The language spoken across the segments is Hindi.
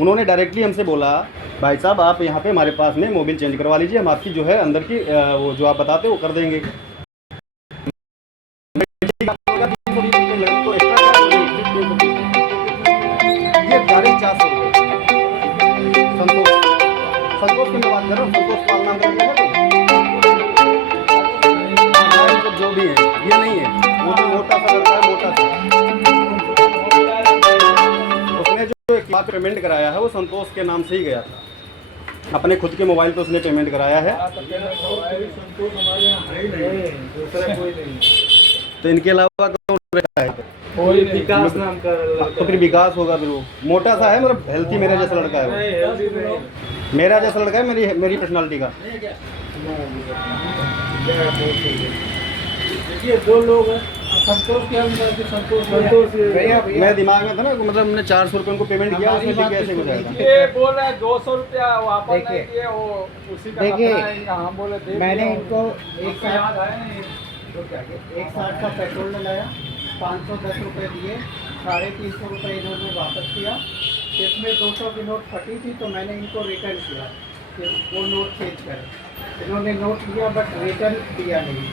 उन्होंने डायरेक्टली हमसे बोला, भाई साहब आप यहाँ पे हमारे पास में मोबिल चेंज करवा लीजिए, हम आपकी जो है अंदर की वो जो आप बताते वो कर देंगे। ये 450 संतोष, संतोष की मैं बात कर रहा हूँ, संतोष पाल नाम करके है कोई? जो भी है ये नहीं है, वो जो मोटा सा लड़का है, मोटा सा, उसने जो 1 लाख पेमेंट कराया है वो संतोष के नाम से ही गया था, अपने खुद के मोबाइल पे उसने पेमेंट कराया है। तो इनके अलावा कौन रहता है? कोई विकास नाम का तो फिर विकास होगा, फिर वो मोटा सा है, मतलब हेल्थी मेरे जैसा लड़का है वो, मेरा जैसा लड़का है, मेरी पर्सनालिटी का। ये 2 लोग हैं, संतोष के हम संतोष मैं दिमाग में था ना, मतलब हमने 400 रुपये उनको पेमेंट किया, उसमें ठीक कैसे हो जाएगा? ये बोल रहे हैं 200 रुपया वापस नहीं दिए, वो उसी का देखिए, अपना है, हम बोले दे मैंने दिए। इनको उसको याद आया नहीं। 160 का पेट्रोल डलाया, 510 रुपये दिए, 350 रुपये इन्होंने वापस किया। इसमें 200 की नोट फटी थी तो मैंने इनको रिटर्न किया कि वो नोट चेंज करें। इन्होंने नोट लिया बट रिटर्न दिया नहीं।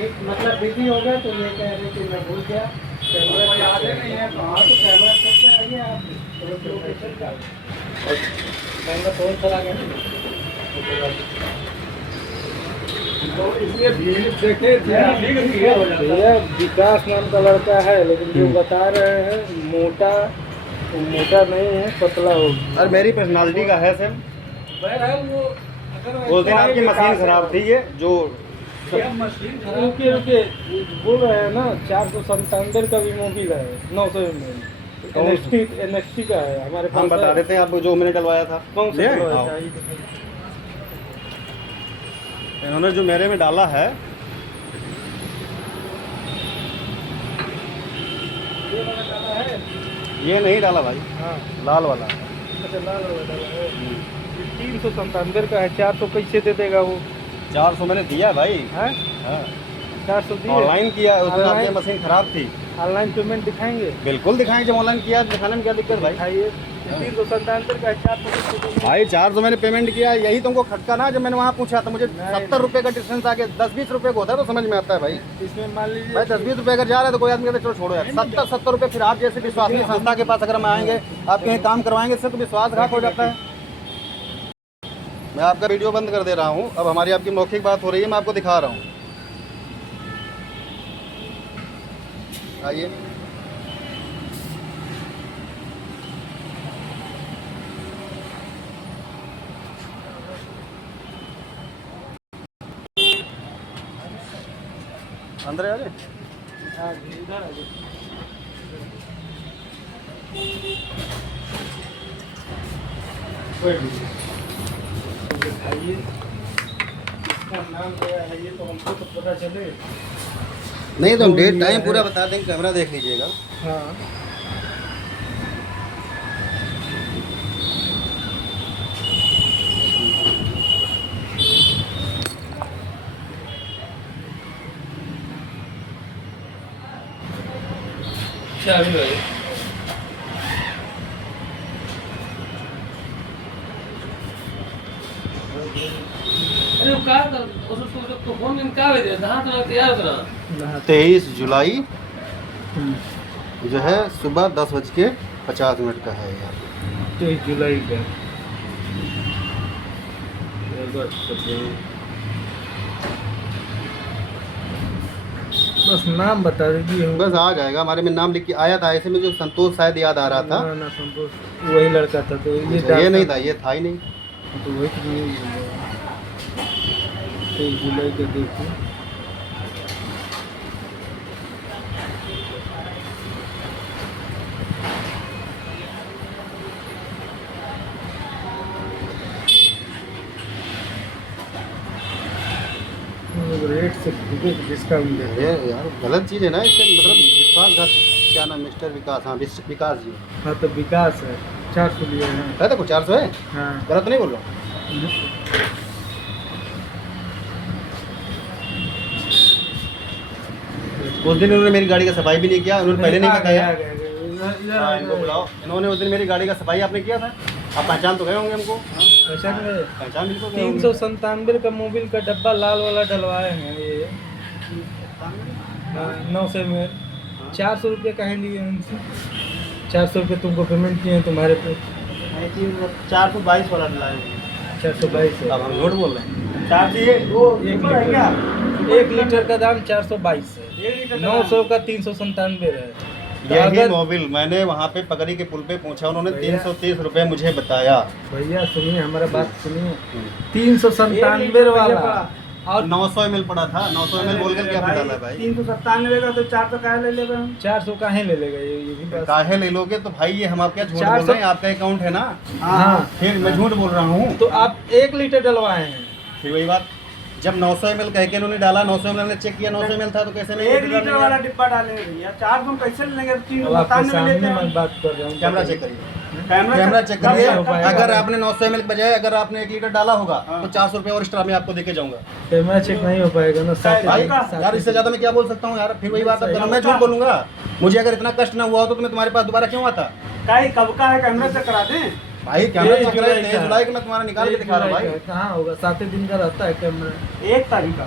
एक मतलब बिजी हो गया तो ये कह रहे कि मैं भूल गया, कैमरा याद नहीं है। हाँ तो कैमरा चेक कराइए आप, लोकेशन का कैमरा फोन चला गया तो इसलिए भीड़ देखे भैया विकास नाम का लड़का है, लेकिन जो बता रहे हैं मोटा, वो मोटा नहीं है, पतला हो। और मेरी पर्सनालिटी का है सर, बहरहाल वो उस दिन आपकी मशीन खराब थी, ये जो रुके बोल रहे हैं ना, 497 का भी मोबिल है, 900 NXT का है हमारे पास। हम बता देते हैं आपको जो मैंने डलवाया था। कौन सा ये? डलवाया हाँ। था? इन्होंने जो मेरे में डाला है, ये वाला डाला है? ये नहीं डाला भाई, हाँ, लाल वाला। अच्छा लाल वाला डाला है। 397 का है, 400 कैसे दे देगा वो? 400 मैंने दिया भाई। है हाँ। 400 दिए। ऑनलाइन किया, उस दिन ऑनलाइन? आपकी मशीन खराब थी। ऑनलाइन पेमेंट दिखाएंगे? बिल्कुल दिखाएं, जब ऑनलाइन किया दिखाने में क्या दिक्कत भाई? दिखाइए। 397 का 400 भाई 400 मैंने पेमेंट किया, यही तुमको खटका ना। जब मैंने वहाँ पूछा तो मुझे नहीं। 70 रुपये का डिस्टेंस आगे 10-20 रुपये को होता है तो समझ में आता है भाई। इसमें मान लीजिए भाई 10-20 रुपये अगर जा रहा है तो कोई आदमी कहता है चलो छोड़ो यार, 70 रुपये फिर आप जैसे विश्वसनीय संस्था के पास अगर हम आएंगे, आप कहीं काम करवाएंगे, इससे तो विश्वासघात हो जाता है। मैं आपका वीडियो बंद कर दे रहा हूँ, अब हमारी आपकी मौखिक बात हो रही है, मैं आपको दिखा रहा हूँ। आइए, अंदर आ जाए। हाँ, इधर आ जाइए। दिखाइए, इसका नाम क्या है, ये तो हमको तो पता चले। नहीं तो हम डेट टाइम पूरा बता देंगे, कैमरा देख लीजिएगा। हाँ, क्या अभी लगे? अरे वो क्या कर उसको फोन में क्या भेजे जहाँ तो तैयार करा 23 जुलाई जो है सुबह 10:50 का है यार। 23 जुलाई का बस नाम बता दीजिए। बस आ जाएगा, हमारे में नाम लिख के आया था, ऐसे में जो संतोष शायद याद आ रहा था। ना संतोष वही लड़का था, तो ये नहीं था, ये था ही नहीं। तो वही तो नहीं 23 जुलाई का देखिए। रेट से डिस्काउंट दे ये यार गलत चीज़ है ना, इससे मतलब विश्वासघात। क्या नाम? मिस्टर विकास। हाँ विकास जी हाँ तो विकास है 400 लिए हैं। है, देखो 400 है, हाँ गलत नहीं बोल रहा हूँ। उस दिन उन्होंने मेरी गाड़ी का सफाई भी नहीं किया, उन्होंने पहले नहीं बताया। हाँ, इनको बुलाओ। इन्होंने उस दिन मेरी गाड़ी का सफाई आपने किया था? आप पहचान तो गए होंगे हमको? पहचान गए? पहचान बिल्कुल गए 397 का मोबिल का डब्बा लाल वाला डलवाए हैं ये 900 में 400 रुपये कहीं लिए उनसे 400 रुपये तुमको पेमेंट किए हैं तुम्हारे पे 422 वाला डलाए 422 अब हम झूठ बोल रहे हैं। 1 लीटर का दाम 422 है 900 का 397 है। तो यही अगर मोबिल मैंने वहाँ पे पकड़ी के पुल पे पूछा, उन्होंने 330 रुपये मुझे बताया। भैया सुनिए हमारा बात सुनिए 397 वाला और 900 ml पड़ा था, 900 ml बोल कर क्या डाला है भाई? 397 का तो 400 का ले लेगा हम 400 काहे ले लेगा ये भी बात। काहे ले लोगे तो भाई ये हम आप क्या झूठ बोल 400 रहे हैं? आपका अकाउंट है ना? हाँ फिर मैं झूठ बोल रहा हूँ? तो आप 1 लीटर डलवाए हैं फिर वही बात, जब 900 ml कह के उन्होंने डाला, 900 ml ने चेक किया 900 ml था तो कैसे में 1 लीटर वाला डिब्बा डाले हैं भैया 400 कैसे लेंगे? अब आपके सामने मैं बात कर रहा हूँ। कैमरा चेक करिए, कैमरा चेक करिए। अगर आपने 900 ml के बजाय अगर आपने 1 लीटर डाला होगा तो 400 रुपये और एक्स्ट्रा में आपको देके जाऊंगा। कैमरा चेक नहीं हो पाएगा ना भाई यार इससे ज्यादा मैं क्या बोल सकता हूँ यार? फिर वही बात है, मैं झूठ बोलूंगा? मुझे अगर इतना कष्ट ना हुआ हो तो मैं तुम्हारे पास दोबारा क्यों आता? कब का है कैमरा चेक करा दें? भाई कैमरा चेक करा 23 जुलाई का मैं तुम्हारा निकाल के दिखा रहा हूँ भाई। कहाँ होगा 7 दिन का रहता है कैमरा 1 तारीख का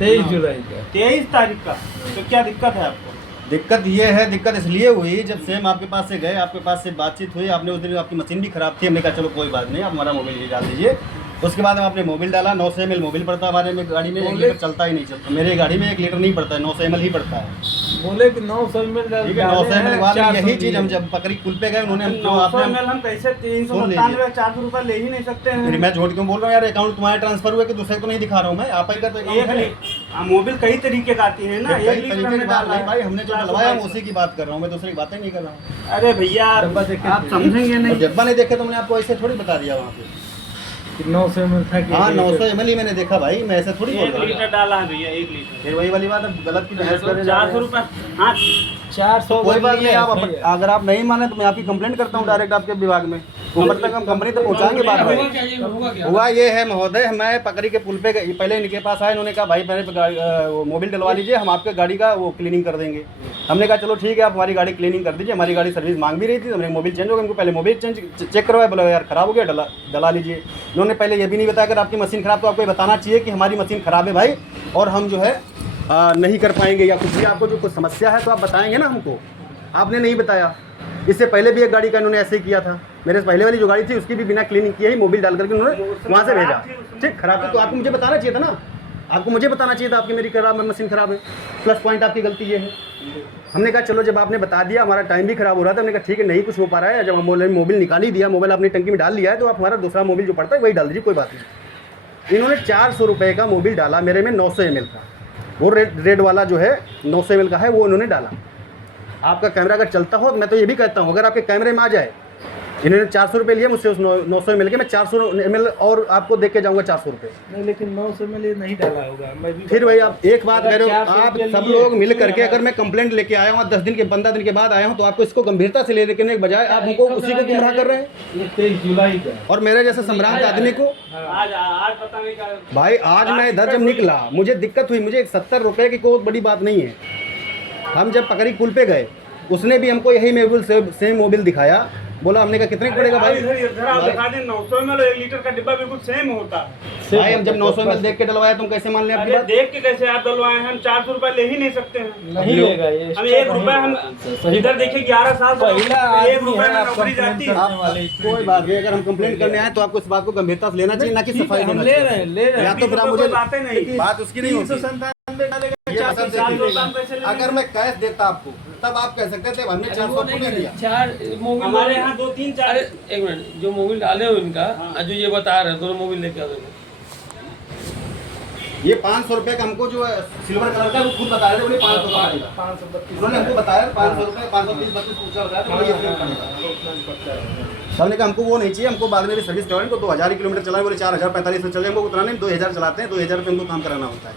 23 जुलाई का 23 तारीख का। तो क्या दिक्कत है आपको? दिक्कत ये है, दिक्कत इसलिए हुई जब सेम आपके पास से गए, आपके पास से बातचीत हुई, आपने उस दिन आपकी मशीन भी खराब थी, हमने कहा चलो कोई बात नहीं आप हमारा मोबाइल ये डाल दीजिए। उसके बाद आपने मोबाइल डाला, 900 ml मोबाइल पड़ता है हमारे में गाड़ी में, 1 लीटर चलता ही नहीं चलता। मेरी गाड़ी में 1 लीटर नहीं पड़ता है, 900 ml ही पड़ता है। बोले कि 900 ml ठीक है, 900 ml के बाद यही चीज़ हम जब पकड़ी पुल पे गए उन्होंने 900 ml हम कैसे 397 400 रुपये ले ही नहीं सकते हैं। फिर मैं झूठ क्यों बोल रहा हूँ यार? अकाउंट तुम्हारा ट्रांसफर हुआ कि दूसरे को नहीं दिखा रहा हूँ मैं, आप ही का तो account है। मोबिल कई तरीके का आती है ना, कई 1 लीटर तरीके हमने की बात डाला नहीं है। भाई, हमने जो डलवाया मैं उसी की बात कर रहा हूँ, मैं दूसरी की बातें नहीं कर रहा हूँ। अरे भैया डब्बा देखे आप समझेंगे और नहीं। जब्बा नहीं देखे तो मैंने आपको ऐसे थोड़ी बता दिया वहाँ पे। 900 ml था कि हाँ 900 ml ही मैंने देखा भाई, मैं ऐसे थोड़ी बोल 1 रहा हूँ। लीटर डाला है भैया 1 लीटर। फिर वही वाली बात है, गलत की बहस करने जा रहे 400 हैं। रुपये। हाँ 400 कोई बात नहीं, आप अगर आप नहीं माने तो मैं आपकी कंप्लेंट करता हूँ डायरेक्ट आपके विभाग में, ऊपर तक हम कंपनी तक पहुँचाएंगे बात भाई। हुआ ये है महोदय, मैं पकड़ी के पुल पे गई, पहले इनके पास आए, इन्होंने कहा भाई मेरे वो मोबिल डलवा लीजिए, हम आपके गाड़ी का वो क्लीनिंग कर देंगे। हमने कहा चलो ठीक है आप हमारी गाड़ी क्लीनिंग कर दीजिए, हमारी गाड़ी सर्विस मांग भी रही थी, हमने मोबिल चेंज हो गया, हमको पहले मोबिल चेक करवाया, बोला यार ख़राब हो गया डला लीजिए। इन्होंने पहले ये भी नहीं बताया अगर आपकी मशीन ख़राब तो आपको ये बताना चाहिए कि हमारी मशीन ख़राब है भाई और हम जो है नहीं कर पाएंगे, या कुछ भी आपको जो कुछ समस्या है तो आप बताएंगे ना हमको। आपने नहीं बताया। इससे पहले भी एक गाड़ी का इन्होंने ऐसे ही किया था, मेरे से पहले वाली जो गाड़ी थी उसकी भी बिना क्लीनिंग किए ही मोबिल डाल करके उन्होंने वहाँ से भेजा। ठीक खराब है तो आपको मुझे बताना चाहिए था ना, आपको मुझे बताना चाहिए था आपकी मेरी खराब मशीन ख़राब है, प्लस पॉइंट आपकी गलती ये है। हमने कहा चलो जब आपने बता दिया, हमारा टाइम भी खराब हो रहा था, हमने कहा ठीक है नहीं कुछ हो पा रहा है, जब हम मोबिल निकाल ही दिया, मोबाइल आपने टंकी में डाल लिया है तो आप हमारा दूसरा मोबिल जो पड़ता है वही डाल दीजिए, कोई बात नहीं। इन्होंने 400 रुपये का मोबिल डाला, मेरे में 900 ml था, वो रेड वाला जो है 900 ml का है वो उन्होंने डाला। आपका कैमरा अगर चलता हो तो मैं तो ये भी कहता हूँ अगर आपके कैमरे में आ जाए, इन्होंने 400 रुपये लिए मुझसे उस 900 ml के, मैं 400 ml और आपको देख के जाऊँगा 400 रुपये। नहीं लेकिन 900 ml नहीं डाला होगा। मैं भी फिर भाई आप एक बात कह रहे हो, 400 आप रुपये सब लिए, लोग मिल करके अगर मैं कंप्लेंट लेके आया हूँ 10 दिन के 15 दिन के बाद आया हूँ तो आपको इसको गंभीरता से लेने के बजाय आप हमको उसी को गुमराह कर रहे हैं, ये 23 जुलाई का और मेरे जैसे सम्राट आदमी को आज पता नहीं क्या भाई आज मैं इधर जब निकला मुझे दिक्कत हुई, मुझे 70 रुपये की कोई बड़ी बात नहीं है। हम जब पकड़ी पुल पे गए उसने भी हमको यही मोबिल सेम मोबिल दिखाया, बोला हमने कहा कितने पड़ेगा भाई? इधर आप दिखा दें 900 ml 1 लीटर का डिब्बा बिल्कुल सेम होता है। भाई हम जब 900 ml देख के डलवाया तुम कैसे मान लें आपकी अरे बात? देख के कैसे आप डलवाए हैं? हम 400 रुपये ले ही नहीं सकते हैं। नहीं लेगा ये। हम 1 रुपये हम इधर देखिए 11 साल से पहला 1 आदमी रुपये है में आप नौकरी कंप्लेंट जाती है। करने वाले। कोई बात नहीं, अगर हम कंप्लेंट करने आए तो आपको इस बात को गंभीरता से लेना चाहिए, ना कि ठीक सफाई है, हम होना ले चाहिए। रहे हैं ले रहे या हैं। तो फिर आप मुझे बातें नहीं बात उसकी नहीं होती। 397 डालेगा ये 400 बता साल देखिए, दो काम पैसे लेने अगर मैं कैश देता आपको तब आप कह सकते थे हमने 400 आपको नहीं दिया। चार मोबिल हमारे यहाँ 2-3 4 अरे एक मिनट, जो मोबिल डाले हो इनका और जो ये बता रहे हैं दोनों मोबिल लेके आ दो। ये 500 रुपये का हमको जो है सिल्वर कलर का वो खुद बता रहे थे, बोले 500 का पड़ेगा। 532 उन्होंने हमको बताया 500 रुपये 530-32 पूछा बताया तो बोले ये फ्री पड़ेगा। हमने कहा हमको वो नहीं चाहिए, हमको बाद में भी सर्विस करवाएं को 2000 किलोमीटर चलाए, बोले 4045 से चले, हमको उतना नहीं 2000 चलाते हैं, 2000 रुपये हमको काम कराना होता है।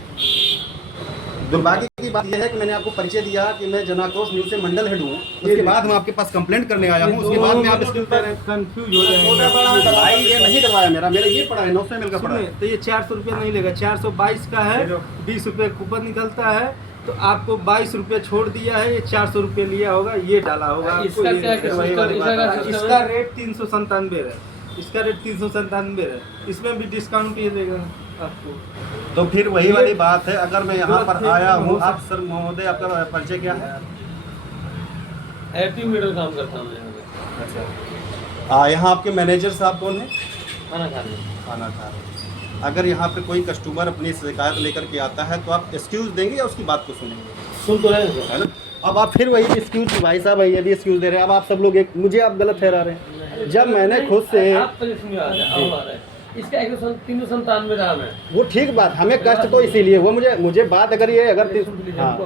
दुर्भाग्य की बात यह है कि मैंने आपको परिचय दिया कि मैं जनाक्रोश न्यूज़ से मंडल हेड हूँ, उसके बाद मैं आपके पास कंप्लेंट करने आया हूँ, उसके बाद में आप इसके ऊपर कंफ्यूज हो जाएंगे। भाई ये नहीं करवाया मेरा ये पड़ा है 900 ml का पड़ा है। सुनिए, तो ये 400 रुपये नहीं लेगा, 422 का है, 20 रुपये कूपन निकलता है तो आपको 22 रुपये छोड़ दिया है, ये 400 रुपये लिया होगा, ये डाला होगा। इसका क्या इसका रेट 397 है। इसका रेट 397 है, इसमें भी डिस्काउंट ये देगा आपको। तो फिर वही वाली बात है, अगर मैं यहाँ पर आया हूँ, आप सर महोदय आपका परिचय क्या है? एक्टिव मीटर काम करता हूँ यहाँ पे। अच्छा, यहाँ आपके मैनेजर साहब कौन है? खाना खाने। खाना खा रहे हैं। अगर यहाँ पे कोई कस्टमर अपनी शिकायत लेकर के आता है तो आप एक्सक्यूज़ देंगे या उसकी बात को सुनेंगे? सुन तो रहे हैं है ना? अब आप फिर वही एक्सक्यूज़, भाई साहब ये भी एक्सक्यूज़ दे रहे हैं। अब आप सब लोग एक मुझे आप गलत ठहरा रहे हैं, जब मैंने खुद से आप पहले सुनिए, आ रहा है इसका 397 दाम है। वो ठीक बात, हमें कष्ट तो इसीलिए हुआ, मुझे बात अगर ये अगर हाँ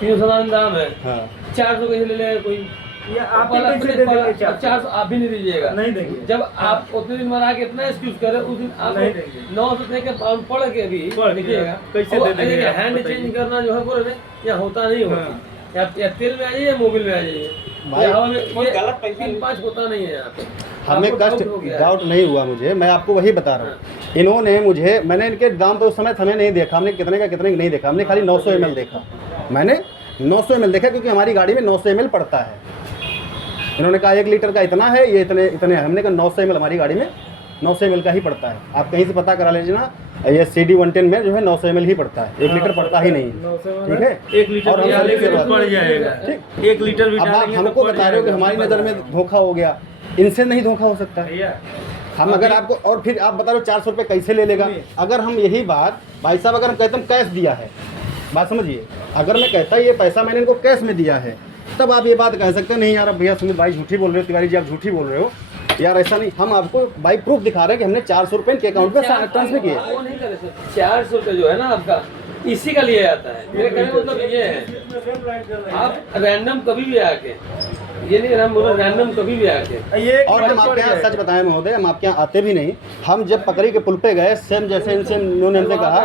397 दाम है, हाँ 400 कैसे ले लेगा कोई? ये आप ही कैसे दे देंगे? 400 आप भी नहीं दीजिएगा। नहीं देंगे। जब आप उतने दिन मना के इतना एक्सक्यूज करे, उस दिन आप नहीं देंगे। 900 के पाउंड पड़ के भी देखिएगा कैसे दे देंगे आप हैंड बताइए। चेंज करना जो है बोले या होता नहीं होती, या तेल में आ जाइए या मोबिल में आ जाइए, भाई, या हवा में ये गलत 3-5 होता नहीं है यहाँ पे। हमें आपको कष्ट डाउट हो गया है। डाउट नहीं हुआ मुझे, मैं आपको वही बता रहा हूँ। इन्होंने मुझे, मैंने इनके दाम पे उस समय नहीं देखा, हमने कितने का कितने का नहीं देखा, हमने खाली 900 ml देखा। मैंने 900 ml देखा क्योंकि हमारी गाड़ी में 900 ml पड़ता है। इन्होंने कहा 1 लीटर का इतना है, ये इतने इतने है। हमने कहा 900 ml हमारी गाड़ी में 900 ml का ही पड़ता है। आप कहीं से पता करा लीजिए ना, ये CD 110 में जो है 900 ml ही पड़ता है, 1 लीटर पड़ता ही नहीं। ठीक है, 1 लीटर और हम भी डालेंगे सभी तो से बढ़ जाएगा। ठीक। 1 लीटर भी अब आप डालेंगे तो हमको बढ़ बता रहे हो कि जाएगा। हमारी नज़र में धोखा हो गया, इनसे नहीं धोखा हो सकता है। भैया हम अगर आपको, और फिर आप बता रहे हो 400 रुपये कैसे ले लेगा? अगर हम यही बात, भाई साहब अगर हम कहते हम कैश दिया है, बात समझिए, अगर मैं कहता ये पैसा मैंने इनको कैश में दिया है, तब आप ये बात कह सकते हैं नहीं यार अब भैया सुमित भाई झूठी बोल रहे हो, तिवारी जी आप झूठी बोल रहे हो यार, ऐसा नहीं। हम आपको बाई प्रूफ दिखा रहे हैं कि हमने 400 रुपये इनके अकाउंट में ट्रांसफर किए। वो नहीं करे सर, 400 रुपये जो है ना आपका, इसी का लिए जाता है। मेरे कहने का मतलब ये है, आप रैंडम कभी भी आके, ये नहीं हम बोल रहे रैंडम कभी भी आके। ये और हम आपके यहाँ सच बताएं महोदय, हम आपके यहाँ आते भी नहीं। हम जब पकड़ी के पुल पे गए, सेम जैसे इनसे इन्होंने हमसे कहा,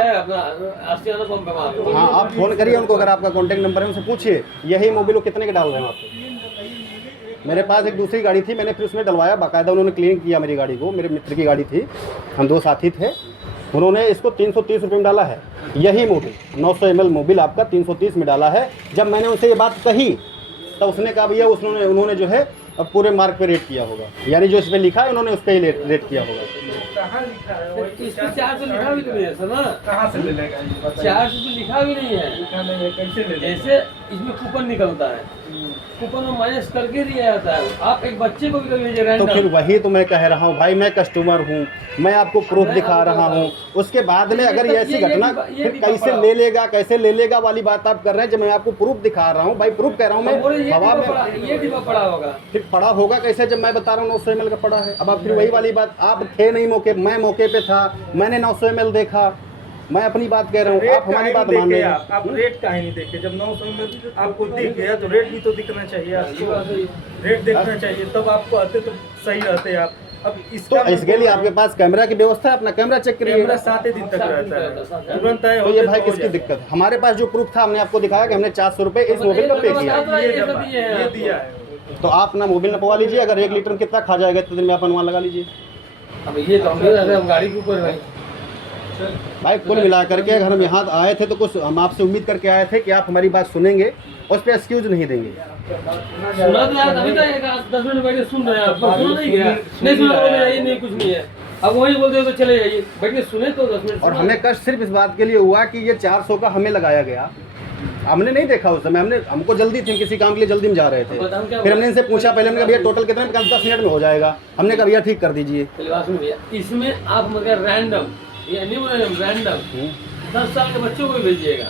आशियाना पंप है वहाँ पे। हाँ आप फ़ोन करिए उनको, अगर आपका कॉन्टैक्ट नंबर है उनसे पूछिए यही मोबिल वो कितने के डाल रहे हैं आपको। मेरे पास एक दूसरी गाड़ी थी, मैंने फिर उसमें डलवाया, बाकायदा उन्होंने क्लीन किया मेरी गाड़ी को। मेरे मित्र की गाड़ी थी, हम 2 साथी थे, उन्होंने इसको 330 रुपये में डाला है। यही मोबिल 900 ml मोबिल आपका 330 में डाला है। जब मैंने उनसे ये बात कही तो उसने कहा भैया उन्होंने जो है अब पूरे मार्क पे रेट किया होगा, यानी जो इस पर लिखा है उन्होंने उस पर ही रेट किया होगा। कहाँ लिखा है? इसमें 400 लिखा भी नहीं है सर ना, कहाँ से ले लेगा ये बताइए? 400 तो लिखा भी नहीं है। लिखा नहीं है, कैसे ले लेगा? ऐसे इसमें कूपन निकलता है, कूपन में माइनस करके दिया जाता है। आप एक बच्चे को भी कर लीजिए तो फिर रैंडम, वही तो मैं कह रहा हूँ भाई, मैं कस्टमर हूँ, मैं आपको प्रूफ दिखा रहा हूँ। उसके बाद में अगर ये ऐसी घटना फिर कैसे ले लेगा, कैसे ले लेगा वाली बात आप कर रहे हैं, जब मैं आपको प्रूफ दिखा रहा हूँ भाई, प्रूफ कह रहा हूँ मैं, हवा में ये डिब्बा पड़ा होगा। फिर पड़ा होगा कैसे जब मैं बता रहा हूँ 900 ml का पड़ा है। अब आप फिर वही वाली बात, आप थे नहीं मौके, मैं मौके पे था, मैंने 900 ml देखा, मैं अपनी बात कह रहा हूँ, आप हमारी बात मान रहे हैं। आप रेट काहे नहीं देखे? जब 900 में आपको दिख गया तो रेट भी तो दिखना चाहिए आपको, रेट देखना चाहिए, तब आपको आते तो सही रहते आप। अब तो इसका इसके लिए आपके पास कैमरा की व्यवस्था है, अपना कैमरा चेक करिए। कैमरा 7 दिन तक रहता है, तुरंत आए तो ये भाई किसकी दिक्कत है? हमारे पास जो प्रूफ था हमने आपको दिखाया कि हमने 400 रुपये इस मोबिल का पे किया। ये दिया है। तो आप ना मोबिल नपवा लीजिए, अगर 1 लीटर में कितना खा जाएगा तो दिन में आप अनुमान लगा लीजिए। अब ये तो हम गाड़ी के ऊपर भाई, भाई कुल मिला करके अगर हम यहाँ आए थे तो कुछ हम आपसे उम्मीद करके आए थे कि आप हमारी बात सुनेंगे, उस पर एक्सक्यूज नहीं देंगे। सुना तो यार, अभी तो 10 मिनट बैठ के सुन रहे हैं आप, सुना नहीं गया, नहीं सुना बोले जाइए नहीं कुछ नहीं है, अब वही बोलते हो तो चले जाइए, बैठ के सुने तो 10 मिनट। और हमें कष्ट सिर्फ इस बात के लिए हुआ कि ये 400 का हमें लगाया गया, हमने नहीं देखा उस समय, हमको जल्दी थी, किसी काम के लिए जल्दी में जा रहे थे। फिर हमने इनसे पूछा, पहले हमने कहा भैया टोटल कितना, 10 मिनट में हो जाएगा। हमने कहा भैया ठीक कर दीजिए। इसमें आप मगर रैंडम, ये नहीं बोल रहे रैंडम, 10 साल के बच्चों को भी भेजिएगा,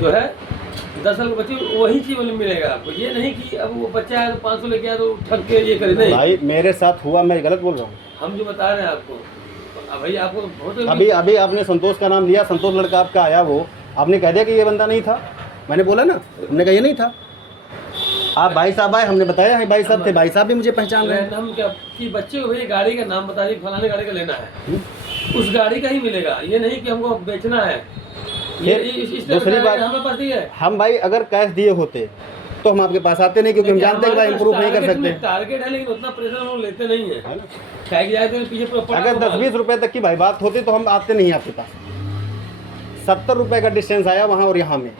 जो है 10 साल के बच्चे वही चीज मिलेगा आपको। ये नहीं कि अब वो बच्चा है तो 500 लेके आया तो ठग के ये करे, नहीं भाई मेरे साथ हुआ, मैं गलत बोल रहा हूँ? हम जो बता रहे हैं आपको, भाई आपको बहुत अभी आपने संतोष का नाम लिया, संतोष लड़का आपका आया, वो आपने कह दिया कि ये बंदा नहीं था। मैंने बोला ना, हमने कहा ये नहीं था। आप भाई साहब आए, हमने बताया है भाई साहब थे, भाई साहब भी मुझे पहचान रहे हैं। हम क्या कि बच्चे को भाई गाड़ी का नाम बता दी, फलाने गाड़ी का लेना है, उस गाड़ी का ही मिलेगा, ये नहीं कि हमको बेचना है। ये इस दूसरी बात, हमारे पास है, हम भाई अगर कैश दिए होते तो हम आपके पास आते नहीं, क्योंकि हम जानते हैं कि भाई इम्प्रूव नहीं कर सकते। टारगेट है लेकिन उतना प्रेशर हम लेते नहीं है, पीछे। अगर 10-20 रुपए तक की भाई बात होती तो हम आते नहीं आपके पास। 70 रुपए का डिस्टेंस आया वहाँ और यहाँ में,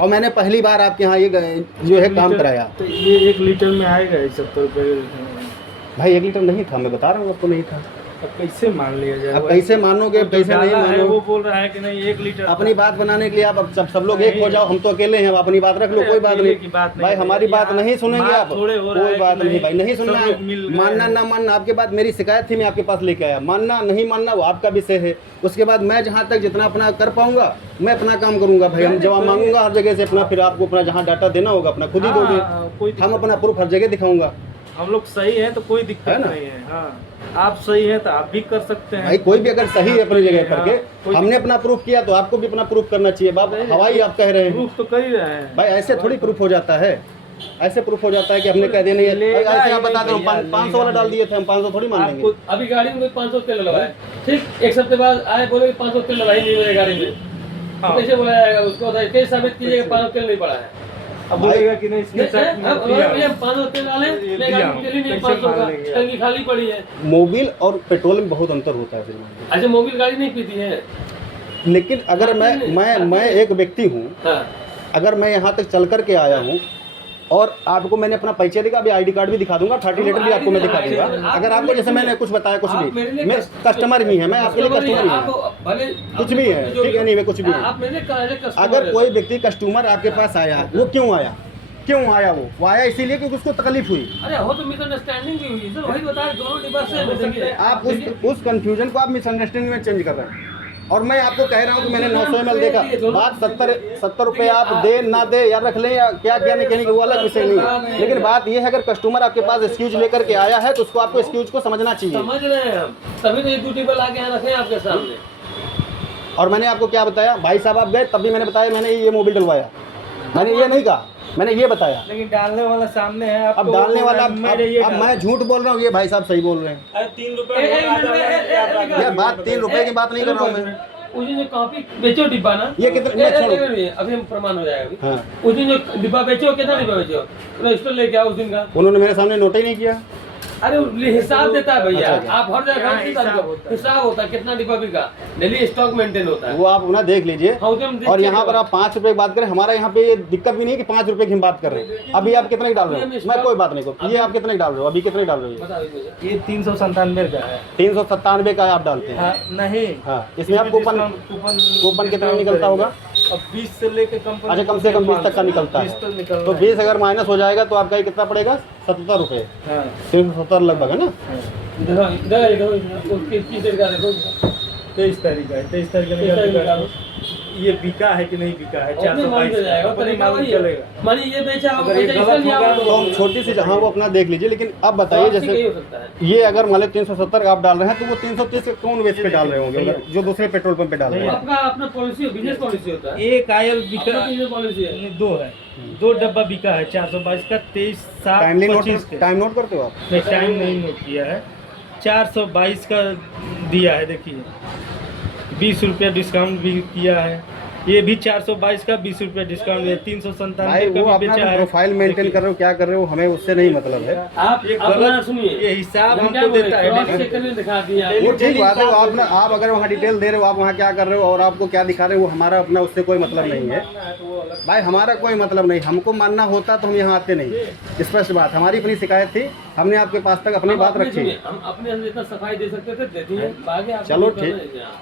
और मैंने पहली बार आपके यहाँ ये जो है काम कराया। तो ये 1 लीटर में आएगा 70 रुपये। भाई 1 लीटर नहीं था, मैं बता रहा हूँ आपको नहीं था। अब कैसे मान लिया जाए? अब कैसे मानोगे, जो कैसे नहीं डाला है मानोगे? वो बोल रहा है कि नहीं 1 लीटर अपनी बात बनाने के लिए आप अब सब लोग एक हो जाओ, हम तो अकेले हैं, अब अपनी बात रख लो, अरे कोई बात अकेले नहीं। की बात नहीं भाई है। हमारी बात यहाँ नहीं सुनेंगे बात आप, थोड़े हो रहा कोई है बात कि नहीं भाई, नहीं सब सुनना लोग मिल है। गए मानना हैं। ना मानना आपके बात, मेरी शिकायत थी, मैं आपके पास लेके आया। मानना नहीं मानना वो आपका विषय है। उसके बाद मैं जहाँ तक जितना अपना कर पाऊंगा मैं अपना काम करूंगा भाई। हम जवाब मांगूंगा हर जगह से अपना, फिर आपको अपना जहाँ डाटा देना होगा अपना खुद ही हाँ, दोगे। कोई हम अपना प्रूफ हर जगह दिखाऊंगा। हम लोग सही है तो कोई दिक्कत है ना? नहीं है। हाँ, आप सही है तो आप भी कर सकते हैं भाई कोई भी अगर सही है अपनी जगह पर हाँ, के, कोई हमने अपना प्रूफ किया तो आपको भी अपना प्रूफ करना चाहिए। बाप हवाई आप कह रहे हैं प्रूफ तो कर ही रहे हैं भाई, ऐसे थोड़ी प्रूफ हो जाता है। ऐसे प्रूफ हो जाता है कि हमने कह दिया नहीं है, ऐसे आप बता दो 500 वाला डाल दिए थे, हम 500 थोड़ी मान लेंगे। आपको अभी गाड़ी में कोई 500 तेल लगाए, ठीक 1 हफ्ते बाद आए बोले 500 तेल लगाई नहीं मेरे गाड़ी में, हाँ। तो कैसे बोला जाएगा उसको? कैसे साबित कीजिएगा 500 तेल नहीं पड़ा है? अब बोलेगा कि नहीं इसके साथ हम 500 तेल डाले, मेरे गाड़ी में तेल ही नहीं 500 का, टंकी खाली पड़ी है। मोबिल और पेट्रोल में बहुत अंतर होता है फिर। अच्छा, मोबिल गाड़ी नहीं पीती है? लेकिन अगर मैं एक व्यक्ति हूँ, हाँ, अगर मैं यहाँ तक चल करके आया हूँ और आपको मैंने अपना परिचय दिखा, अभी ID कार्ड भी दिखा दूंगा, 30 लीटर भी आपको मैं दिखा दूंगा। अगर आपको जैसे मैंने कुछ बताया कुछ भी, मैं कस्टमर ही है, मैं आपके लिए कस्टमर ही हूँ, कुछ भी है, ठीक है नहीं, मैं कुछ भी है। आप मेरे कस्टमर अगर कोई व्यक्ति कस्टमर आपके पास आया, वो क्यों आया? वो आया इसीलिए क्योंकि उसको तकलीफ हुई। अरे हो तो मिसअंडरस्टैंडिंग भी हुई सर, वही बता रहे दोनों डिब्बा से आप उस कंफ्यूजन को आप मिसअंडरस्टैंडिंग में चेंज कर रहे हैं। और मैं आपको कह रहा हूँ कि मैंने 900 ml देखा, बात 70 रुपये आप दे ना दे या रख लें या क्या क्या नहीं कहने की वो अलग विषय नहीं है। लेकिन बात ये है अगर कस्टमर आपके पास एक्सक्यूज लेकर के आया है तो उसको आपको एक्सक्यूज को समझना चाहिए। समझ रहे हैं हम, तभी तो ये ड्यूटी पर लाके यहाँ रखे हैं आपके सामने। और मैंने आपको क्या बताया, भाई साहब आप गए तब भी मैंने बताया मैंने ये मोबिल डलवाया, मैंने ये नहीं कहा, मैंने ये बताया। लेकिन डालने वाला सामने है। अब डालने वाला अब मैं झूठ बोल रहा हूँ, ये भाई साहब सही बोल रहे हैं। 3 रुपए यार बात 3 रुपए की बात नहीं कर रहा हूँ मैं। उस दिन जो कॉपी बेचो डिब्बा ना, ये कितने अभी हम प्रमाण हो जाएगा अभी। हाँ। उस दिन जो डिब्बा बेचो, कितना डिब्बा बेचो? रजिस्टर लेके आओ उस दिन का। उन्होंने मेरे सामने नोट ही नहीं किया। अरे हिसाब देता है भैया, अच्छा। आप हर जगह हिसाब होता है, कितना डिब्बा बिका, डेली स्टॉक मेंटेन होता है, वो आप उन्हें देख लीजिए। हाँ, उसे हम देख और के यहाँ पर आप 5 रुपए की बात करें, हमारा यहाँ पे ये दिक्कत भी नहीं है कि 5 रुपए की हम बात कर रहे हैं। अभी आप कितने की डाल रहे हो? मैं कोई बात नहीं करूँ, ये आप कितने की डाल रहे हो? अभी कितने की डाल रहे हो? बता दीजिए। ये 397 का है। 397 का आप डालते हैं? हाँ, नहीं, हाँ, इसमें आप कूपन कितना निकलता होगा? अब 20 से लेके कंपनी, अच्छा, कम से कम 20 तक का निकलता है। 20 तक निकल तो 20 अगर माइनस हो जाएगा तो आपका ये कितना पड़ेगा? 77 रुपये, 370 लगभग है ना। देखो 23 तारीख है, 23 तारीख ये बिका है कि नहीं बिका है? 422 चलेगा। मानिए ये बेचा हो, अगर ये गलत होगा तो हम छोटी सी जहाँ वो अपना देख लीजिए। लेकिन अब बताइए ठीक जैसे हो सकता है। ये अगर मान लो 370 का आप डाल रहे हैं तो वो 330 के कौन बेच पे डाल रहे होंगे अगर जो दूसरे पेट्रोल पंप पे डाल रहे हैं? आपका अपना पॉलिसी, बिजनेस पॉलिसी होता है। एक आयल बिका, बिजनेस पॉलिसी है। नहीं, 2 है, 2 डब्बा बिका है 422 का, 23/7/25 के। टाइम नोट करते हो आप? मैं टाइम नहीं नोट किया है। 422 का दिया है, देखिए 20 रुपया डिस्काउंट भी किया है। ये भी 422 का 20 रुपया डिस्काउंट है। 397 भाई का वो भी अपना बेचा है। प्रोफाइल मेंटेन कर रहे हो, क्या कर रहे हो, हमें उससे नहीं मतलब है। आप ये अपना गलत सुनिए, ये हिसाब हम हमको क्या बोल देता रहे हैं? है। क्रॉस चेक करके दिखा दिया। वो ठीक बात है, वो आप अगर वहाँ डिटेल दे रहे हो, आप वहाँ क्या कर रहे हो और आपको क्या दिखा रहे हो, वो हमारा अपना उससे कोई मतलब नहीं है भाई। हमारा कोई मतलब नहीं, हमको मानना होता तो हम यहाँ आते नहीं। स्पष्ट बात, हमारी अपनी शिकायत थी, हमने आपके पास तक अपनी बात रखी। हम अपने अंदर जितना सफाई दे सकते थे दे दिए, आगे आप चलो ठीक,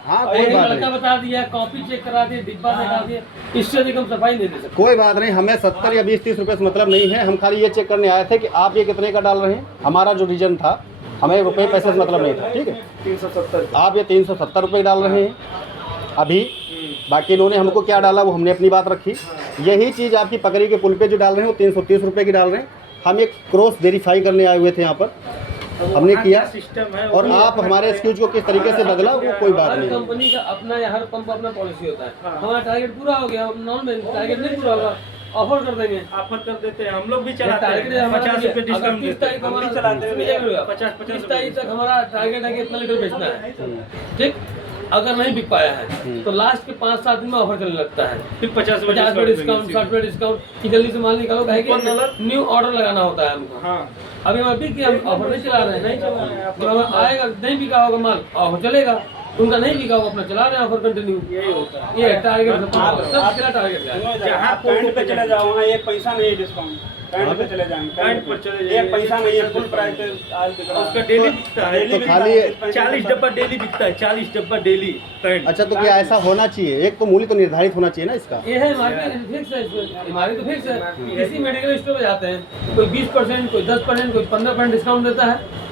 हाँ कोई बात लड़का नहीं, बता दिया, कॉपी चेक करा दिए, डिब्बा दिखा दिए, इससे अधिक हम सफाई नहीं दे सकते। कोई बात नहीं। हमें 70 या 20-30 रुपये से मतलब नहीं है। हम खाली ये चेक करने आए थे कि आप ये कितने का डाल रहे हैं। हमारा जो रीजन था, हमें रुपये पैसे से मतलब नहीं था, ठीक है। 370 आप ये 370 रुपये डाल रहे हैं अभी, बाकी इन्होंने हमको क्या डाला वो हमने अपनी बात रखी। यही चीज़ आपकी पकड़ी के पुल पे जो डाल रहे हैं वो 330 रुपये की डाल रहे हैं। हम एक क्रॉस वेरीफाई करने आए हुए थे यहाँ पर, हमने किया। सिस्टम है और आप हमारे एक्सक्यूज को किस तरीके से बदला वो कोई बात हर नहीं है। कंपनी का अपना या हर पंप अपना पॉलिसी होता है। हमारा टारगेट पूरा हो गया, नॉन टारगेट नहीं पूरा होगा, ऑफर कर देंगे। ऑफर कर देते हैं, हम लोग भी चलाते टारगेट हैं। हमारा 50 रुपये डिस्काउंट तीस देते हैं, तारीख हम भी हमारा चलाते हैं। 50 तारीख तक हमारा टारगेट है कि इतना लीटर बेचना है, ठीक। अगर नहीं बिक पाया है तो लास्ट के 5-7 दिन में ऑफर चलने लगता है, फिर 50 50 डिस्काउंट, 60 डिस्काउंट की जल्दी से माल निकालो, न्यू ऑर्डर लगाना होता है हमको। हाँ, अभी हम अभी हम ऑफर नहीं चला रहे हैं, नहीं चला रहे हैं। जब हमें आएगा नहीं बिका होगा माल, ऑफर चलेगा। उनका नहीं बिका होगा, अपना चला रहे हैं ऑफर कंटिन्यू। यही होता है। ये टारगेट सब टारगेट है। जहाँ आप कैंट पे चले जाओ, वहाँ 1 पैसा नहीं डिस्काउंट। कैंट पे चले जाएंगे, कैंट पर चले ये जाएंगे। पैसा नहीं है, फुल प्राइस पे आज बिक रहा है। उसका डेली बिकता है, तो खाली 40 डब्बा डेली बिकता है, 40 डब्बा डेली कैंट। अच्छा, तो क्या ऐसा होना चाहिए? एक तो मूल्य तो निर्धारित होना चाहिए ना इसका। ये है हमारे फिक्स है, हमारी तो फिक्स है। किसी मेडिकल स्टोर में जाते हैं, कोई 20%, कोई 10%, कोई 15% डिस्काउंट देता है,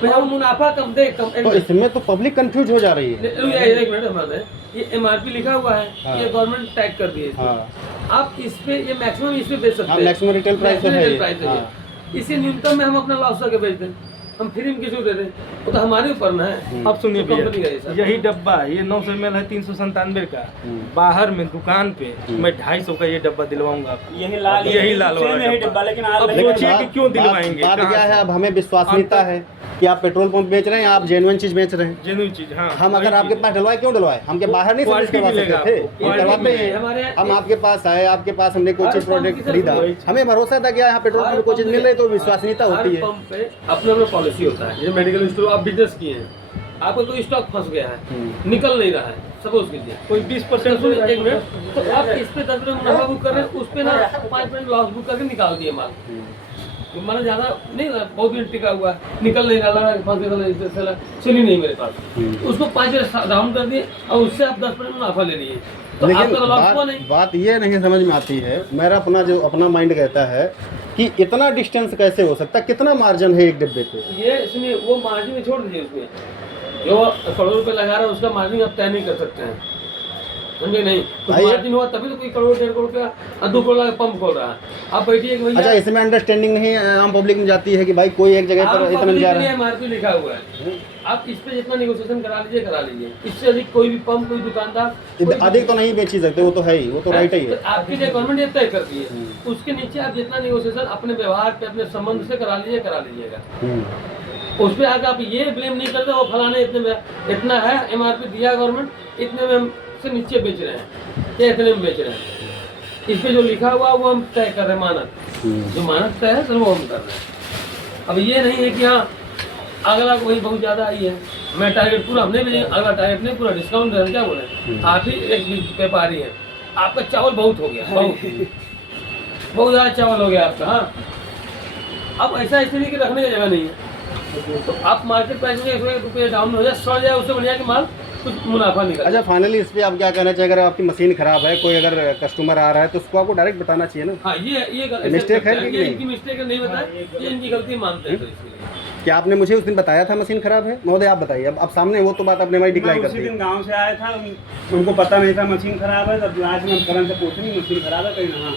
तो हम मुनाफा कम दे कम। तो इसमें तो पब्लिक कंफ्यूज हो जा रही है। एक मिनट हमारे, ये MRP लिखा हुआ है, हाँ। ये गवर्नमेंट टैग कर दिए इसको। हाँ, आप इस पे ये मैक्सिमम इस पे बेच सकते हाँ, हैं। मैक्सिमम रिटेल प्राइस तो है मैक्सिमम ये। प्राइस है ये। हाँ। इसी न्यूनतम में हम अपना लॉस करके बेच दें, हम फ्री में किसी को दे दें, वो तो हमारे ऊपर ना है। अब सुनिए तो कंपनी का ये भैया, सब। यही डब्बा ये 900 ml है 397 का, बाहर में दुकान पे मैं 250 का ये डब्बा दिलवाऊंगा आपको। यही लाल यही लाल वाला सेम यही डब्बा। डब्बा, लेकिन अब आज सोचिए कि क्यों दिलवाएंगे, बात कहाँ क्या से? है, अब हमें विश्वसनीयता है कि आप पेट्रोल पंप बेच रहे हैं, आप जेन्युइन चीज बेच रहे हैं। जेन्युइन चीज, हाँ। हम अगर वही आपके चीज़। पास डलवाए, क्यों डलवाए? हमके बाहर नहीं सर्विस क्वालिटी करवा मिलेगा सकते थे, आपको, हम क्वालिटी करवाते हैं। हमारे हम आपके पास आए, आपके पास हमने कोई हर चीज पंप प्रोडक्ट की खरीदा, सर्विस। हमें भरोसा था कि यहाँ पेट्रोल पंप कोई चीज मिल रही तो विश्वसनीयता हर होती है। पंप पे अपना अपना पॉलिसी होता है। जैसे मेडिकल स्टोर आप बिजनेस किए हैं, आपका कोई स्टॉक फंस गया है, निकल नहीं रहा है, सपोज कीजिए कोई 20% तो एक मिनट, तो आप इस पे 10 रुपये मुनाफा बुक कर रहे हैं, उस पे ना 5% लॉस बुक करके निकाल दिए माल। माना ज्यादा नहीं, बहुत दिन टिका हुआ है, निकल नहीं रहा, चल ही नहीं मेरे पास, उसको 5 राउंड कर दिए और उससे आप 10% मुनाफा ले लिए, तो लेकिन आपका लॉस हुआ नहीं। बात ये नहीं समझ में आती है, मेरा अपना माइंड कहता है कि इतना डिस्टेंस कैसे हो सकता है, कितना मार्जिन है एक डिब्बे पे? ये इसमें वो मार्जिन छोड़ दीजिए, उसमें जो करोड़ रुपए लगा रहा है उसका मार्जिन आप तय नहीं कर सकते हैं, समझे नहीं? तो भाई, मार्जिन हुआ तभी तो कोई करोड़ 1.5 करोड़ का 2 करोड़ का पंप खोल रहा है। आप बैठिए कि अच्छा, भैया इसमें अंडरस्टैंडिंग नहीं आम पब्लिक में जाती है कि भाई कोई एक जगह पर इतना जा रहा है। MRP लिखा हुआ है, आप इस पे जितना नेगोशिएशन करा लीजिए। इससे अधिक कोई भी पंप, कोई दुकानदार अधिक तो नहीं बेच ही सकते, वो तो है ही, वो तो राइट ही है। तो आपके लिए गवर्नमेंट ये तय करती है, उसके नीचे आप जितना नेगोशिएशन अपने व्यवहार पे, अपने संबंध से करा लीजिएगा। उस पे आकर आप ये ब्लेम नहीं करते वो फलाने इतने में, इतना है MRP दिया गवर्नमेंट, इतने में हम से नीचे बेच रहे हैं या इतने में बेच रहे हैं। इस पे जो लिखा हुआ वो हम तय कर रहे हैं, मानक जो मानक तय है सर वो हम कर रहे हैं। अब ये नहीं है कि हाँ अगला वही बहुत ज़्यादा आई है, मैं टारगेट पूरा हमने भी, अगला टारगेट नहीं, पूरा डिस्काउंट दे रहे हैं, क्या बोले? आप ही एक व्यापारी है, आपका चावल बहुत हो गया, बहुत ज़्यादा चावल हो गया आपका। हाँ, अब ऐसा इसलिए कि रखने की जगह नहीं है, तो आप मार्केट प्राइस में 1 रुपये डाउन हो जाए, सड़ जाए, उससे बढ़िया कि माल कुछ मुनाफा निकल। अच्छा, फाइनली इस पे आप क्या कहना चाहिए? अगर आपकी मशीन खराब है, कोई अगर कस्टमर आ रहा है तो उसको आपको डायरेक्ट बताना चाहिए ना। हाँ, ये मिस्टेक है कि ये नहीं? इनकी मिस्टेक है, नहीं बताया, ये इनकी गलती मानते हैं, तो इसलिए। क्या आपने मुझे उस दिन बताया था मशीन खराब है? महोदय आप बताइए, अब सामने वो तो बात आपने हमारी मैं डिक्लाइन कर उसी दी। दिन गांव से आया था, उनको पता नहीं था मशीन खराब है, तब आज मैं करण से पूछूंगी मशीन खराब है कहीं। हाँ,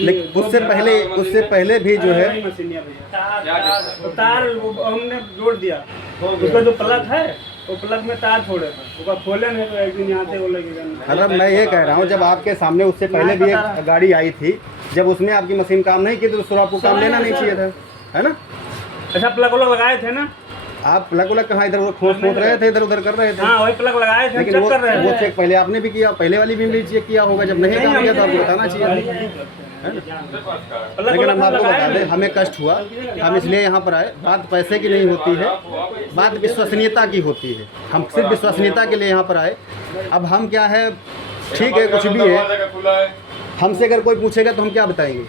लेकिन उससे पहले भी जो है मशीन तार हमने जोड़ दिया, उसका जो प्लग है वो प्लग में तार छोड़े थे, वो खोले नहीं, तो एक दिन यहाँ से वो लगेगा। मतलब मैं ये कह रहा हूँ, जब आपके सामने उससे पहले भी एक गाड़ी आई थी, जब उसमें आपकी मशीन काम नहीं की तो उसको आपको काम लेना नहीं चाहिए था, है ना? अच्छा, प्लग उलग लगाए थे ना आप प्लग उलग कहाँ इधर खोद रहे थे, इधर उधर कर रहे थे? हाँ, वही प्लग लगाए थे, लेकिन चेक कर रहे वो थे। चेक पहले आपने भी किया, पहले वाली भी चेक किया होगा, जब नहीं काम किया तो आपको बताना चाहिए था, है ना? लेकिन हम आपको बता दें, हमें कष्ट हुआ, हम इसलिए यहाँ पर आए। बात पैसे की नहीं होती है, बात विश्वसनीयता की होती है। हम सिर्फ विश्वसनीयता के लिए यहाँ पर आए। अब हम क्या है, ठीक है कुछ भी है, हमसे अगर कोई पूछेगा तो हम क्या बताएंगे?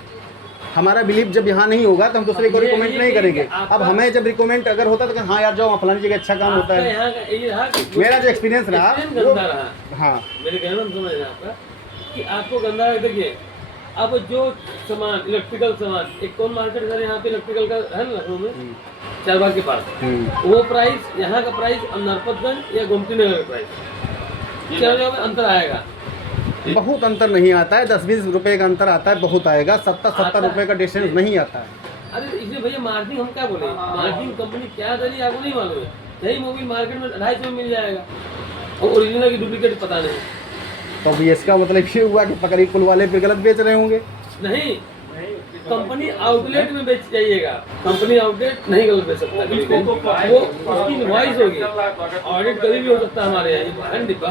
हमारा बिलीव जब यहाँ नहीं होगा तो हम दूसरे को रिकमेंड नहीं करेंगे। अब हमें जब रिकमेंड अगर होता तो हाँ यार जाओ फलानी जगह अच्छा काम होता है। यहाँ का ये रहा कि मेरा जो एक्सपीरियंस रहा वो, गंदा रहा। हाँ, मेरे कहने में समझ रहे हैं आपका कि आपको गंदा है। देखिए, अब जो सामान, इलेक्ट्रिकल सामान, एक कौन मार्केट सर यहाँ पे इलेक्ट्रिकल का है ना, लखनऊ में चारबाग के पास, वो प्राइस यहाँ का प्राइस और नरपतगंज या गोमती नगर का प्राइस, 4 जगह में अंतर आएगा। बहुत अंतर नहीं आता है, 10-20 रुपए का अंतर आता है, बहुत आएगा। 70-70 रुपए का डिस्टेंस नहीं आता है। अरे इसलिए भैया मार्जिन हम क्या बोले, मार्जिन कंपनी क्या दे रही है आपको नहीं मालूम है। यही मोबाइल मार्केट में 250 में मिल जाएगा और ओरिजिनल की डुप्लीकेट पता नहीं। तो अब इसका मतलब ये हुआ कि पकड़ी पुल वाले फिर गलत बेच रहे होंगे। नहीं, कंपनी आउटलेट में बेच जाइएगा, कंपनी आउटलेट नहीं गलत बेच सकता, वो उसकी इनवॉइस होगी। ऑडिट कभी भी हो सकता है हमारे यहाँ, ये डिब्बा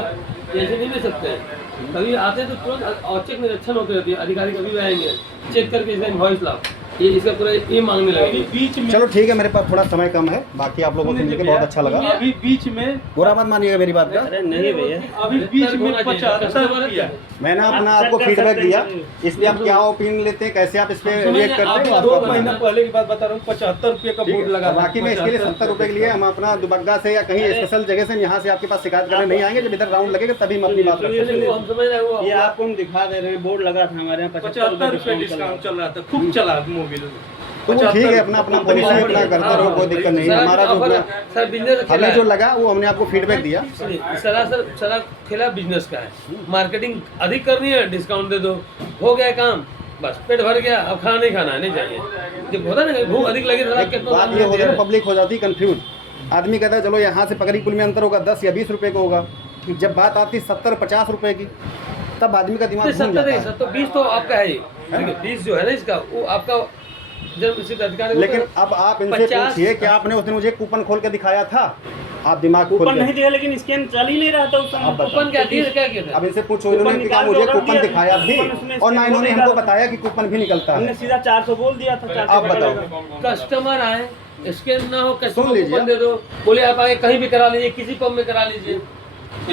ऐसे नहीं बेच सकते हैं। कभी आते हैं तो तुरंत औचक निरीक्षण होते रहती है, अधिकारी कभी भी आएंगे, चेक करके इसका इनवॉइस लाओ, ये इसका पूरा ये मांगने लगे। बीच में चलो ठीक है, मेरे पास थोड़ा समय कम है, बाकी आप लोगों से मिलकर बहुत अच्छा लगा। अभी बीच में बुरा मत मानिएगा मेरी बात का। अरे नहीं भैया, अभी बीच में 75 रुपया। मैंने अपना आपको फीडबैक दिया, इस पे आप क्या ओपिनियन लेते हैं, कैसे आप इस पे रिएक्ट करते हैं, 2 महीना पहले की बात बता रहा हूँ, 75 रुपये का बोर्ड लगा। बाकी मैं इसके लिए 70 रुपए के लिए हम अपना दुबग्गा से या कहीं स्पेशल जगह से यहाँ से आपके पास शिकायत करने नहीं आएंगे। जब इधर राउंड लगेगा तभी हम अपनी बात रखेंगे। हम समझ रहे हैं ये आपको हम दिखा दे रहे हैं, बोर्ड लगा था हमारे यहाँ 75 रुपये डिस्काउंट चल रहा था, खूब चला मोबाइल। तो वो ठीक है, अपना अपना पॉलिसी अपना करते रहो, कोई दिक्कत नहीं है। हमारा जो सर बिजनेस हमें जो लगा वो हमने आपको फीडबैक दिया। सारा खेला बिजनेस का है, मार्केटिंग अधिक करनी है, डिस्काउंट दे दो, हो गया काम, बस पेट भर गया, अब खाना नहीं खाना है, नहीं चाहिए। जब होता है ना भूख अधिक लगी तो बात ये होती है, पब्लिक हो जाती कंफ्यूज। आदमी कहता है चलो यहाँ से पकड़ी पुल में अंतर होगा 10 या 20 रुपए का होगा, जब बात आती 70-50 रुपए की, तब आदमी का दिमाग घूम जाता है। 20 तो आपका है ही, 20 जो है ना इसका वो आपका जब इसी अधिकार। लेकिन अब आप इनसे पूछिए कि आपने उस दिन मुझे कूपन खोल के दिखाया था, आप दिमाग खोल कूपन के नहीं दिया, लेकिन स्कैन चल ही नहीं रहा था उस समय। कूपन क्या दिया, क्या किया था? अब इनसे पूछो, इन्होंने कहा मुझे कूपन दिखाया भी और ना इन्होंने हमको बताया कि कूपन भी निकलता हमने है। सीधा 400 बोल दिया था। 400 आप बताओ। कस्टमर आए, स्कैन ना हो, सुन कस्टमर लीजिए। कूपन दे दो, बोले आप आगे कहीं भी करा लीजिए, किसी पंप में करा लीजिए।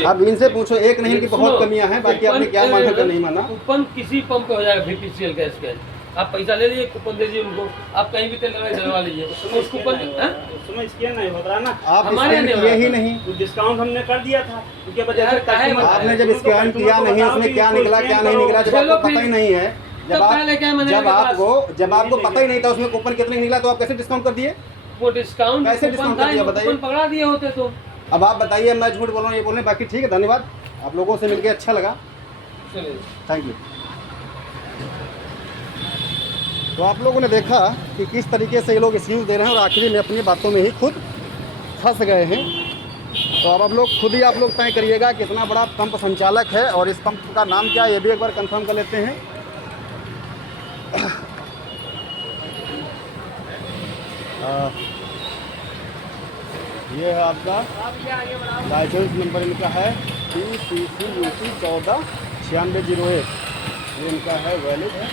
अब इनसे पूछो, एक नहीं कि बहुत कमियां हैं, बाकी आपने क्या माना क्या नहीं माना। कूपन किसी पंप पे हो जाएगा, बीपीसीएल का स्कैन, आप पैसा ले लीजिए, कूपन दे दीजिए उनको, आप कहीं भी तेल डलवा लीजिए उस कूपन। उसमें स्कैन नहीं होता ना, आप हमारे स्कैन यहाँ किए नहीं ही नहीं। डिस्काउंट हमने कर दिया था, उसके वजह से आपने जब स्कैन किया नहीं, उसमें क्या निकला क्या नहीं निकला, जब आपको पता ही नहीं है, जब आपको पता ही नहीं था उसमें कूपन कितने निकला, तो आप कैसे डिस्काउंट कर दिए? वो डिस्काउंट कैसे डिस्काउंट कर दिया बताइए? कूपन पकड़ा दिए होते तो। अब आप बताइए, मैं झूठ बोल रहा हूँ ये बोल रहे हैं, बाकी ठीक है, धन्यवाद, आप लोगों से मिलकर अच्छा लगा, थैंक यू। तो आप लोगों ने देखा कि किस तरीके से ये लोग एक्सक्यूज़ दे रहे हैं और आखिरी में अपनी बातों में ही खुद फंस गए हैं। तो अब आप लोग खुद ही आप लोग तय करिएगा कितना बड़ा पंप संचालक है और इस पंप का नाम क्या है, ये भी एक बार कंफर्म कर लेते हैं। ये है आपका लाइसेंस नंबर, इनका है PCCUC 149601, ये इनका है, वैलिड है।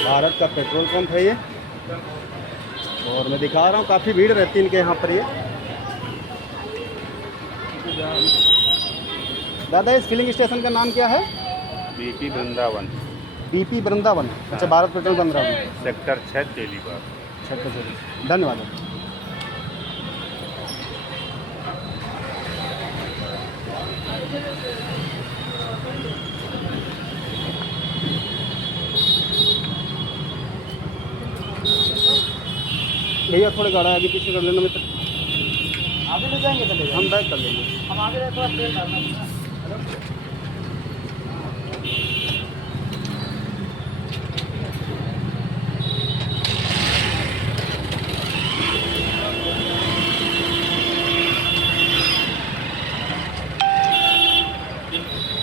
भारत का पेट्रोल पंप है ये, और मैं दिखा रहा हूँ काफ़ी भीड़ रहती है इनके यहाँ पर। ये दादा, इस फिलिंग स्टेशन का नाम क्या है? BP Vrindavan, BP Vrindavan. अच्छा, भारत पेट्रोल वृंदावन, सेक्टर 6 तेलीबाग। धन्यवाद। भैया थोड़े गाड़ा आगे पीछे कर लेना, मित्र आगे ले जाएंगे तो ले हम बैक कर लेंगे। हम आगे थोड़ा तेल डालना।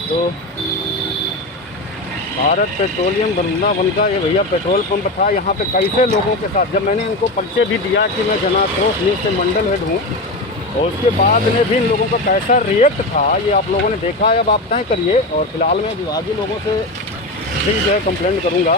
तो भारत पेट्रोलियम वृंदावन का ये भैया पेट्रोल पंप था। यहाँ पे कैसे लोगों के साथ, जब मैंने इनको परिचय भी दिया कि मैं जनाक्रोश न्यूज़ से मंडल हेड हूँ, और उसके बाद में भी इन लोगों का कैसा रिएक्ट था ये आप लोगों ने देखा है। अब आप तय करिए, और फिलहाल मैं विभागीय लोगों से भी जो है कंप्लेंट करूँगा